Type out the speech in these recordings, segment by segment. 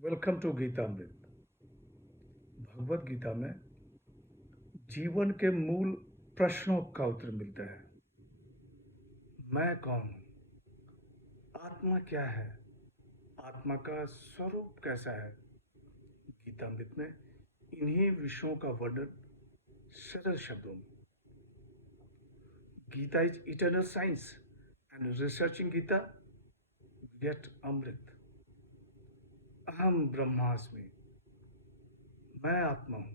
Welcome to Geetamrit. Bhagavad Gita में जीवन के मूल प्रश्नों का उत्तर मिलता है। मैं कौन हूँ? आत्मा क्या है? आत्मा का स्वरूप कैसा है? गीतामृत में इन्हीं विषयों का वर्णन सरल शब्दों में। Gita is eternal science and researching Gita गेट अमृत। अहम ब्रह्मास्मि, मैं आत्मा हूँ।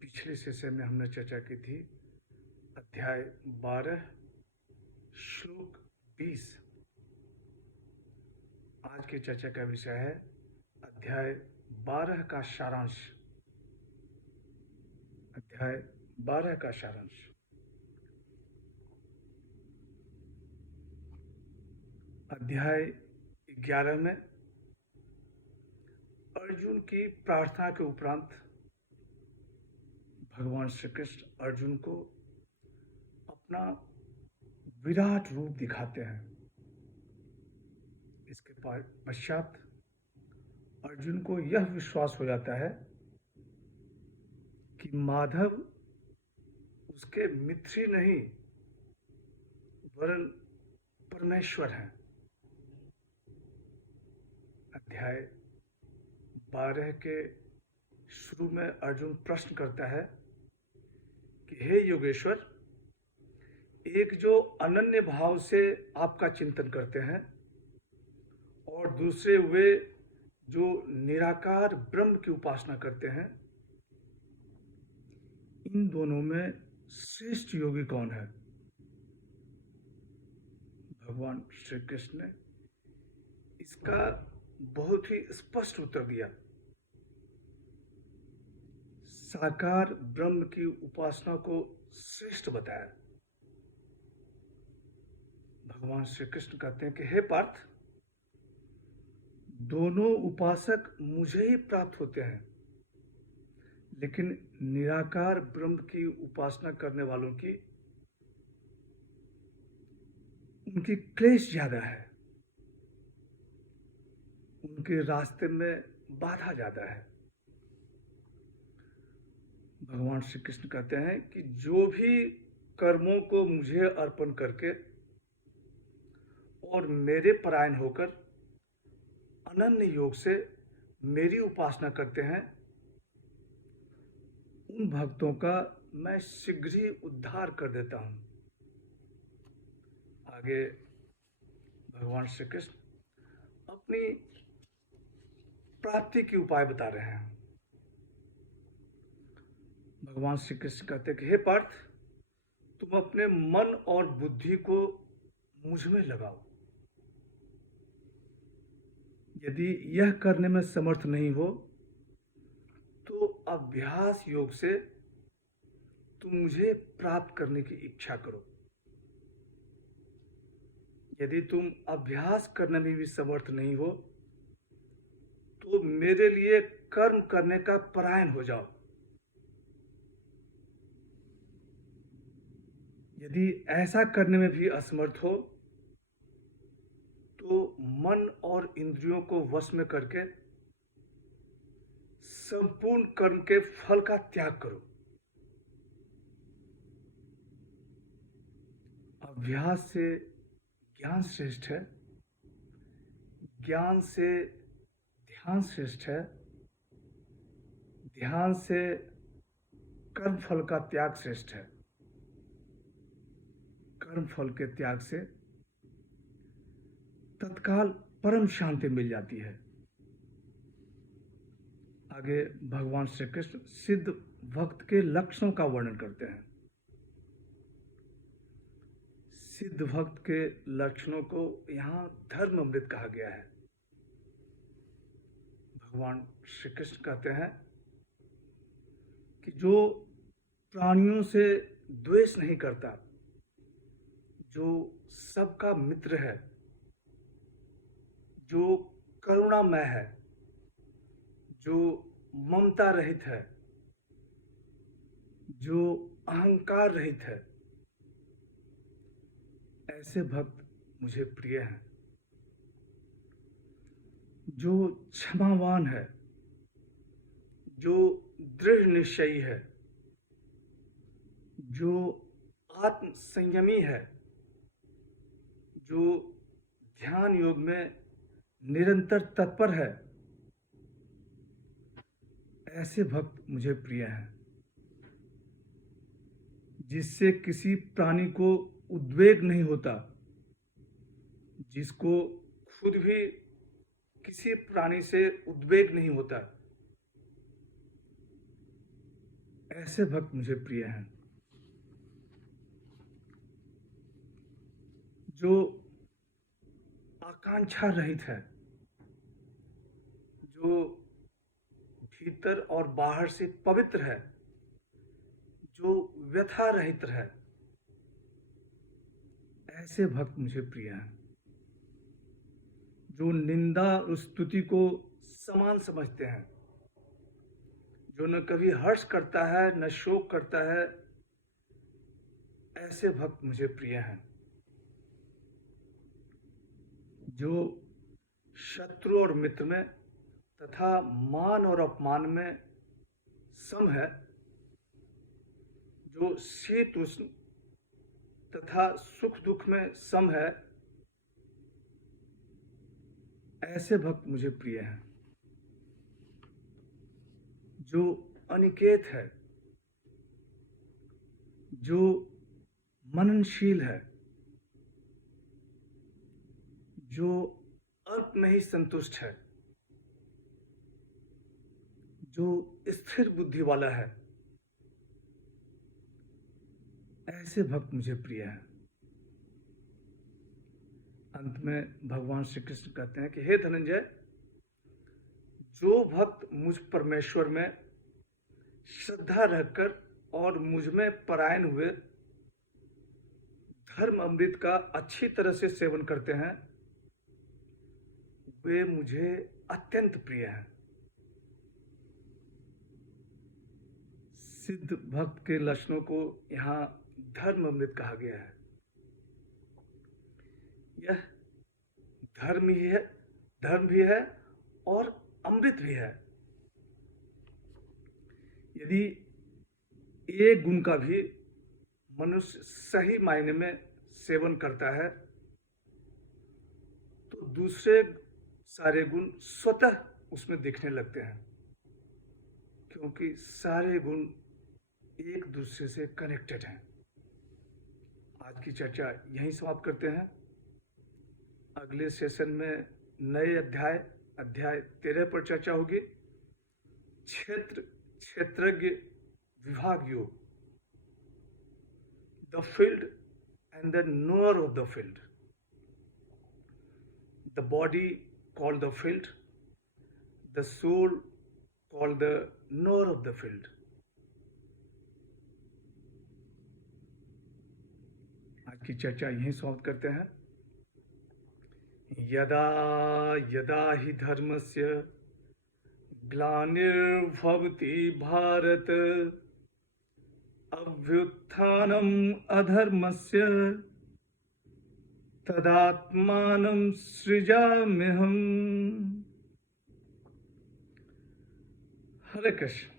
पिछले सेशन में हमने चर्चा की थी अध्याय 12 श्लोक 20। आज की चर्चा का विषय है अध्याय 12 का सारांश। अध्याय 12 का सारांश। अध्याय 11 में अर्जुन की प्रार्थना के उपरांत भगवान श्री कृष्ण अर्जुन को अपना विराट रूप दिखाते हैं। इसके पश्चात अर्जुन को यह विश्वास हो जाता है कि माधव उसके मित्र ही नहीं वरन परमेश्वर हैं। अध्याय 12 के शुरू में अर्जुन प्रश्न करता है कि हे योगेश्वर, एक जो अनन्य भाव से आपका चिंतन करते हैं और दूसरे वे जो निराकार ब्रह्म की उपासना करते हैं, इन दोनों में श्रेष्ठ योगी कौन है? भगवान श्री कृष्ण ने इसका बहुत ही स्पष्ट उत्तर दिया। साकार ब्रह्म की उपासना को श्रेष्ठ बताया। भगवान श्री कृष्ण कहते हैं कि हे पार्थ, दोनों उपासक मुझे ही प्राप्त होते हैं, लेकिन निराकार ब्रह्म की उपासना करने वालों की उनकी क्लेश ज्यादा है, उनके रास्ते में बाधा ज्यादा है। भगवान श्री कृष्ण कहते हैं कि जो भी कर्मों को मुझे अर्पण करके और मेरे परायण होकर अनन्य योग से मेरी उपासना करते हैं, उन भक्तों का मैं शीघ्र ही उद्धार कर देता हूं। आगे भगवान श्री कृष्ण अपनी प्राप्ति के उपाय बता रहे हैं। भगवान श्री कृष्ण कहते हैं कि हे पार्थ, तुम अपने मन और बुद्धि को मुझ में लगाओ। यदि यह करने में समर्थ नहीं हो तो अभ्यास योग से तुम मुझे प्राप्त करने की इच्छा करो। यदि तुम अभ्यास करने में भी समर्थ नहीं हो तो मेरे लिए कर्म करने का परायण हो जाओ। यदि ऐसा करने में भी असमर्थ हो तो मन और इंद्रियों को वश में करके संपूर्ण कर्म के फल का त्याग करो। अभ्यास से ज्ञान श्रेष्ठ है, ज्ञान से ध्यान श्रेष्ठ है, ध्यान से कर्म फल का त्याग श्रेष्ठ है, कर्म फल के त्याग से तत्काल परम शांति मिल जाती है। आगे भगवान श्री कृष्ण सिद्ध भक्त के लक्षणों का वर्णन करते हैं। सिद्ध भक्त के लक्षणों को यहाँ धर्म अमृत कहा गया है। भगवान श्री कृष्ण कहते हैं कि जो प्राणियों से द्वेष नहीं करता, जो सबका मित्र है, जो करुणामय है, जो ममता रहित है, जो अहंकार रहित है, ऐसे भक्त मुझे प्रिय हैं। जो क्षमावान है, जो दृढ़ निश्चयी है, जो आत्म संयमी है, जो ध्यान योग में निरंतर तत्पर है, ऐसे भक्त मुझे प्रिय हैं। जिससे किसी प्राणी को उद्वेग नहीं होता, जिसको खुद भी किसी प्राणी से उद्वेग नहीं होता, ऐसे भक्त मुझे प्रिय हैं। जो आकांक्षा रहित है, जो भीतर और बाहर से पवित्र है, जो व्यथा रहित है, ऐसे भक्त मुझे प्रिय हैं। जो निंदा और स्तुति को समान समझते हैं, जो न कभी हर्ष करता है न शोक करता है, ऐसे भक्त मुझे प्रिय हैं। जो शत्रु और मित्र में तथा मान और अपमान में सम है, जो शीत उष्ण तथा सुख दुख में सम है, ऐसे भक्त मुझे प्रिय हैं। जो अनिकेत है, जो मननशील है, जो अल्प में ही संतुष्ट है, जो स्थिर बुद्धि वाला है, ऐसे भक्त मुझे प्रिय हैं। अंत में भगवान श्री कृष्ण कहते हैं कि हे धनंजय, जो भक्त मुझ परमेश्वर में श्रद्धा रखकर और मुझ में परायण हुए धर्म अमृत का अच्छी तरह से सेवन करते हैं, वे मुझे अत्यंत प्रिय हैं। सिद्ध भक्त के लक्षणों को यहाँ धर्म अमृत कहा गया है। यह धर्म भी है और अमृत भी है। यदि एक गुण का भी मनुष्य सही मायने में सेवन करता है, तो दूसरे सारे गुण स्वतः उसमें दिखने लगते हैं, क्योंकि सारे गुण एक दूसरे से कनेक्टेड हैं। आज की चर्चा यहीं समाप्त करते हैं। अगले सेशन में नए अध्याय 13 पर चर्चा होगी। क्षेत्रज्ञ विभाग योग, the field and the knower of the field, the body called the field, the soul called the knower of the field. आज की चर्चा यहीं समाप्त करते हैं। यदा यदा हि धर्मस्य ग्लानिर्भवति भारत, अभ्युत्थानम् अधर्मस्य तदात्मानं सृजाम्यहम्। हरे कृष्ण।